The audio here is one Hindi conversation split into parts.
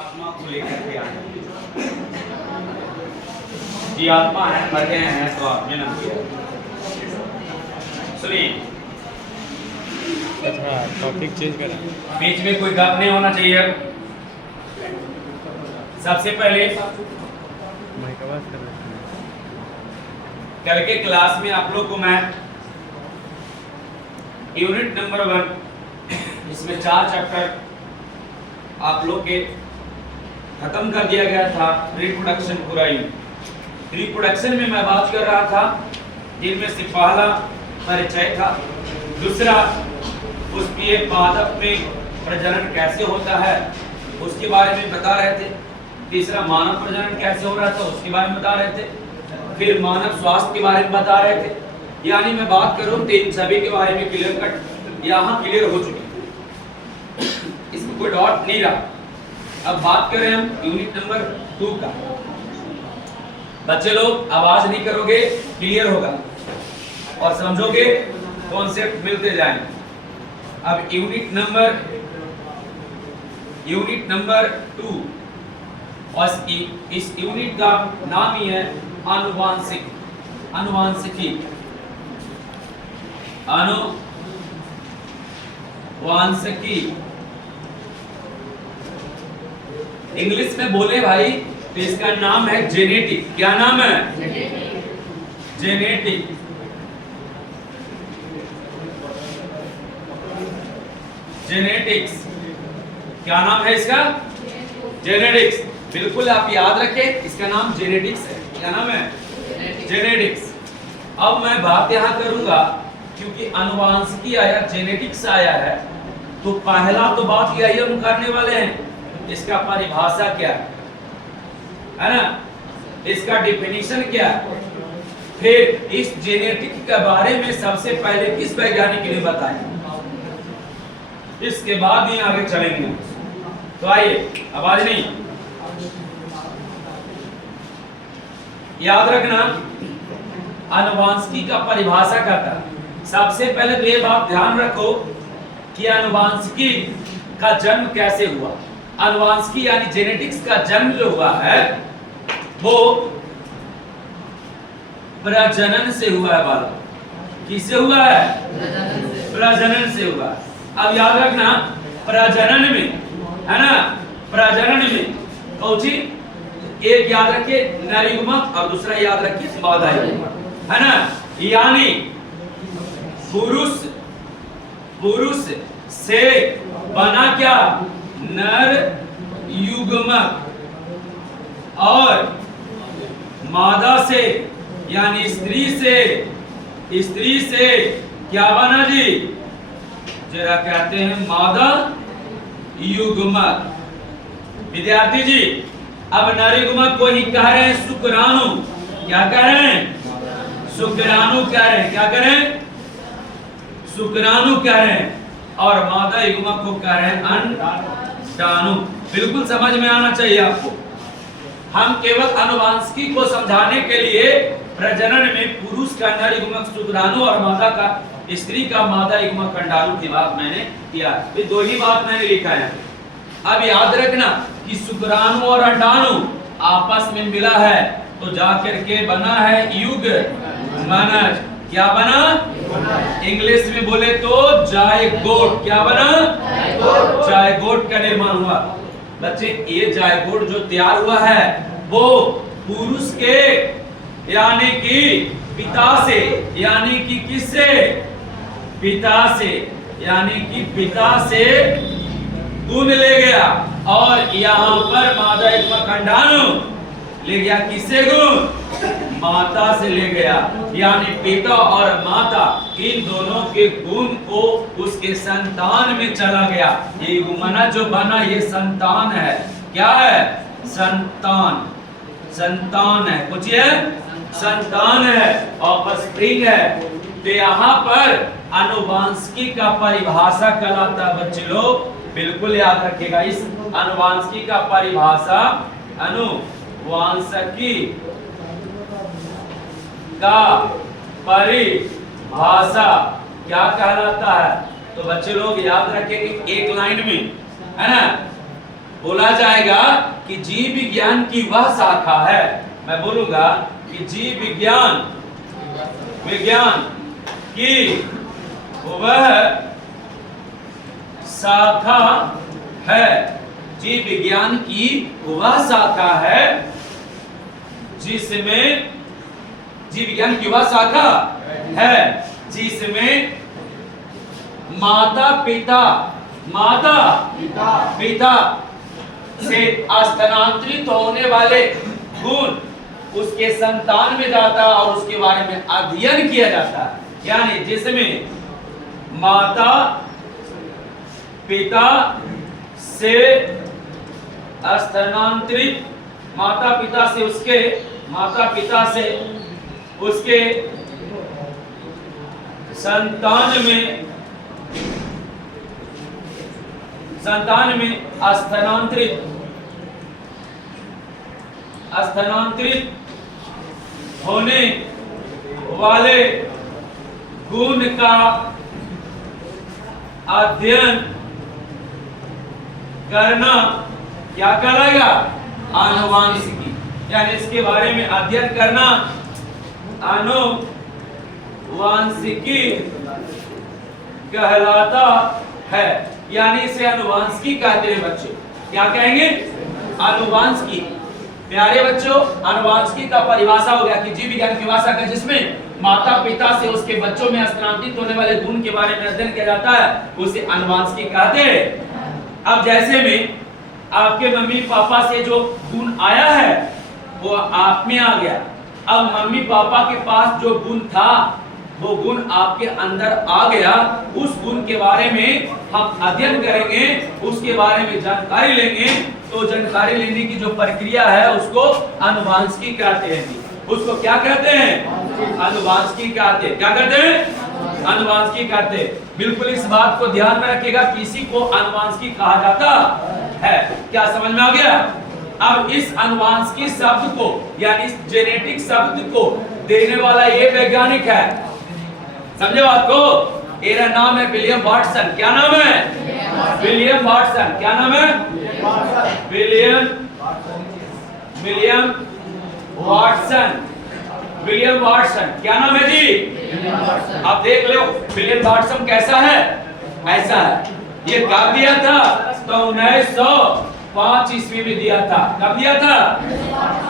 आत्मा को लेकर के आए जी। आत्मा है, मर गए हैं तो आप जन्म किया। सुनिए, अच्छा टॉपिक चेंज करें। बीच में कोई गप नहीं होना चाहिए। सबसे पहले माइक आवाज कर रहे हैं। कल के क्लास में आप लोग को मैं यूनिट नंबर 1 इसमें 4 चैप्टर आप लोग के खत्म कर दिया गया था। रिप्रोडक्शन पूरा यूनिट रिप्रोडक्शन में मैं बात कर रहा था, जिनमें से पहला परिचय था, दूसरा उसके पादप में प्रजनन कैसे होता है उसके बारे में बता रहे थे, तीसरा मानव प्रजनन कैसे हो रहा था उसके बारे में बता रहे थे, फिर मानव स्वास्थ्य के बारे में बता रहे थे। यानी मैं बात करूं तो इन सभी के बारे में क्लियर कट यहाँ क्लियर हो चुकी, इसमें कोई डाउट नहीं रहा। अब बात करें हम यूनिट नंबर 2 का। बच्चे लोग आवाज नहीं करोगे, क्लियर होगा और समझोगे, कॉन्सेप्ट मिलते जाएंगे। अब यूनिट नंबर 2 और इस यूनिट का नाम ही है अनुवांशिकी। इंग्लिश में बोले भाई तो इसका नाम है जेनेटिक। क्या नाम है? जेनेटिक। जेनेटिक्स क्या नाम है इसका? जेनेटिक्स। बिल्कुल आप याद रखें, इसका नाम जेनेटिक्स है। क्या नाम है? जेनेटिक्स। अब मैं बात यहाँ करूंगा क्योंकि अनुवांशिकी आया, जेनेटिक्स आया है, तो पहला तो बात यही हम करने वाले हैं, इसका परिभाषा क्या है ना, इसका डेफिनेशन क्या है, फिर इस जेनेटिक के बारे में सबसे पहले किस वैज्ञानिक ने बताया, इसके बाद ही आगे चलेंगे। तो आइए, आवाज नहीं, याद रखना अनुवांशिकी का परिभाषा करता है। सबसे पहले तो ये बात ध्यान रखो कि अनुवांशिकी का जन्म कैसे हुआ। अनुवांशिकी यानी जेनेटिक्स का जन्म जो हुआ है वो प्रजनन से हुआ है। बालक किससे हुआ है? प्रजनन से हुआ। अब याद रखना, प्रजनन में है ना, प्रजनन में कौची, एक याद रखिए नरयुग्मक और दूसरा याद रखिए मादा युग्मक, है ना। यानी पुरुष से बना क्या? नर युग्मक, और मादा से यानी स्त्री से क्या बना जी? जरा कहते हैं मादा युग्मक। विद्यार्थी जी, अब नर युग्मक को ही कह रहे हैं शुक्राणु। क्या कह रहे हैं? शुक्राणु कह रहे हैं। क्या कह रहे हैं? शुक्राणु कह रहे हैं। और मादा युग्मक को कह रहे हैं अंडाणु। बिल्कुल समझ में आना चाहिए आपको। हम केवल अनुवांशिकी को समझाने के लिए प्रजनन में पुरुष का नर युग्मक शुक्राणु और मादा का स्त्री का मादा युग्मक अंडाणु की बात मैंने किया। ये दो ही बात मैंने लिखा है। अब याद रखना कि शुक्राणु और अंडाणु आपस में मिला है तो जाकर के बना है युग्मनज। क्या बना? इंग्लिश में बोले तो जायगोट। क्या बना? जायगोट का निर्माण हुआ। बच्चे, ये जायगोट जो तैयार हुआ है वो पुरुष के यानी कि पिता से, यानी कि किससे? पिता से, यानी कि पिता से गुण ले गया, और यहाँ पर मादा युग्मक अंडाणु ले गया किससे गुण? माता से ले गया। यानी पिता और माता इन दोनों के गुण को उसके संतान में चला गया। ये युग्मनज जो बना ये संतान है। क्या है? संतान। संतान है, कुछ है संतान है, ऑफस्प्रिंग है। तो यहाँ पर अनुवांशिकी का परिभाषा कहलाता है। बच्चे लोग बिल्कुल याद रखिएगा, इस अनुवांशिकी का परिभाषा, अनुवांशिकी का परिभाषा क्या कहलाता है? तो बच्चे लोग याद रखेंगे एक लाइन में, है ना, बोला जाएगा कि जीव विज्ञान की वह शाखा है, मैं बोलूंगा कि जीव विज्ञान की वह शाखा है, जीव विज्ञान की वह शाखा है जिसमें जीव विज्ञान की वह शाखा है जिसमें माता पिता से स्थानांतरित होने वाले गुण उसके संतान में जाता है और उसके बारे में अध्ययन किया जाता है। यानी जिसमें माता पिता से स्थानांतरित माता पिता से उसके संतान में स्थानांतरित होने वाले गुण का अध्ययन करना क्या कहलाएगा? आनुवांशिकी। यानी इसके बारे में अध्ययन करना आनुवांशिकी कहलाता है। यानी इसे आनुवांशिकी कहते हैं बच्चे। क्या कहेंगे? आनुवांशिकी। प्यारे बच्चों, आनुवांशिकी का परिभाषा हो गया कि जीव विज्ञान की भाषा का जिसमें माता पिता से उसके बच्चों में स्थानांतरित होने वाले गुण के बारे में अध्ययन किया जाता है, उसे आनुवांशिकी कहते हैं। अब जैसे में आपके मम्मी पापा से जो गुण आया है वो आप में आ गया। अब मम्मी पापा के पास जो गुण था वो गुण आपके अंदर आ गया। उस गुण के बारे में हम अध्ययन करेंगे, उसके बारे में जानकारी लेंगे। तो जानकारी लेने की जो प्रक्रिया है उसको आनुवांशिकी कहते हैं। उसको क्या कहते हैं? आनुवांशिकी कहते हैं। क्या कहते हैं? आनुवांशिकी कहते हैं। बिल्कुल इस बात को ध्यान में रखिएगा, किसी को आनुवांशिकी कहा जाता है। क्या समझ में आ गया? अब इस आनुवांशिकी शब्द को यानी इस जेनेटिक शब्द को देने वाला ये वैज्ञानिक है। समझे बात को? मेरा नाम है विलियम वाटसन। क्या नाम है? William Watson. क्या नाम है? William Watson. William Watson. क्या नाम है जी? आप देख लो विलियम वाटसन कैसा है? ऐसा है। ये कब दिया था? तो 1905 ईस्वी में दिया था। कब दिया था?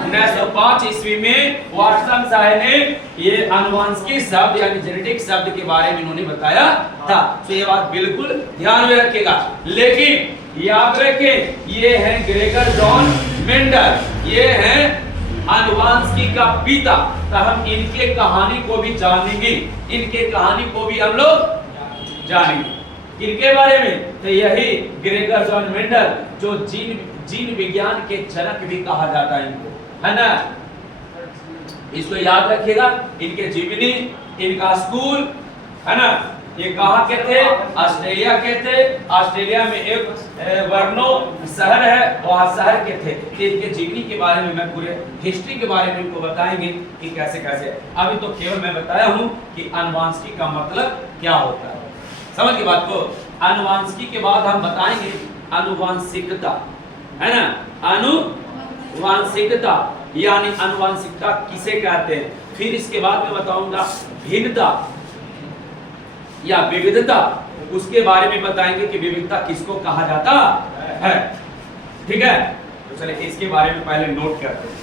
1905 ईस्वी में वाटसन साहब ने ये आनुवांशिकी शब्द यानी जेनेटिक शब्द के बारे में इन्होंने बताया था। तो ये बात बिल्कुल ध्यान में रखिएगा। लेकिन याद रखें, ये है ग्रेगर जॉन मेंडल, ये है आनुवांशिकी का पिता। तो हम इनके कहानी को भी जानेंगे, इनके कहानी को भी हम लोग जानेंगे। इनके बारे में तो यही ग्रेगर जॉन मेंडल जो जीन विज्ञान के जनक भी कहा जाता है इनको, है ना? इसको याद रखिएगा। इनके जीवनी, इनका स्कूल, है ना? ये कहाँ के थे? ऑस्ट्रेलिया के थे। ऑस्ट्रेलिया में एक वर्नो शहर है, वहाँ शहर के थे। इनके जीवनी के बारे में मैं पूरे हिस्ट्री के बारे में इनको बताएंगे कि कैसे कैसे। अभी तो केवल मैं बताया हूँ कि आनुवांशिकी का मतलब क्या होता है। समझ की बात को? आनुवांशिकी के बाद हम बताएंगे आनुवांशिकता, है ना? आनुवांशिकता यानी आनुवांशिकता किसे कहते हैं। फिर इसके बाद मैं बताऊंगा भिन्नता या विविधता, उसके बारे में बताएंगे कि विविधता किसको कहा जाता है। ठीक है? तो चलिए इसके बारे में पहले नोट करते हैं।